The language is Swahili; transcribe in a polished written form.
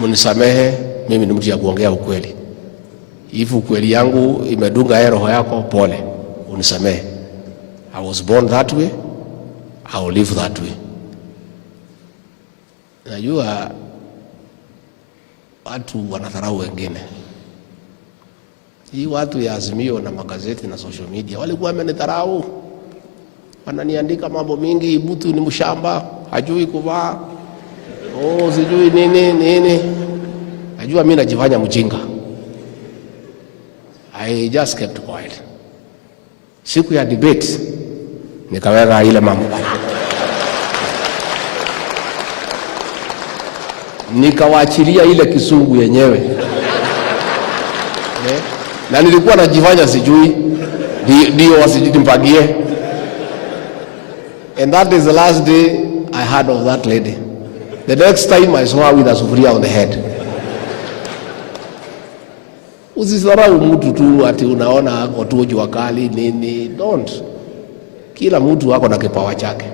munisamehe, mimi ni mtu ya kuongea ukweli. If ukweli yangu imedunga roho yako, pole, unisamehe. I was born that way, I will live that way. Najua watu wanadharau wengine. Hii watu ya Azimio na magazeti na social media walikuwa wamenidharau. Wananiandika mambo mingi, mtu ni mshamba, hajui kuvaa. Sijui nini. Najua mimi najifanya mjinga. I just kept quiet. Siku ya debate nikaweka ile mambo. Nikawaachilia ile kisungu yenyewe. Na nilikuwa najifanya sijui, ndio wasinipangie. And that is the last day I heard of that lady. The next time I saw her with a sufuria on the head. Usisarau mtu tu ati unaona watu jua kali nini. Don't. Kila mtu wako na kipawa chake.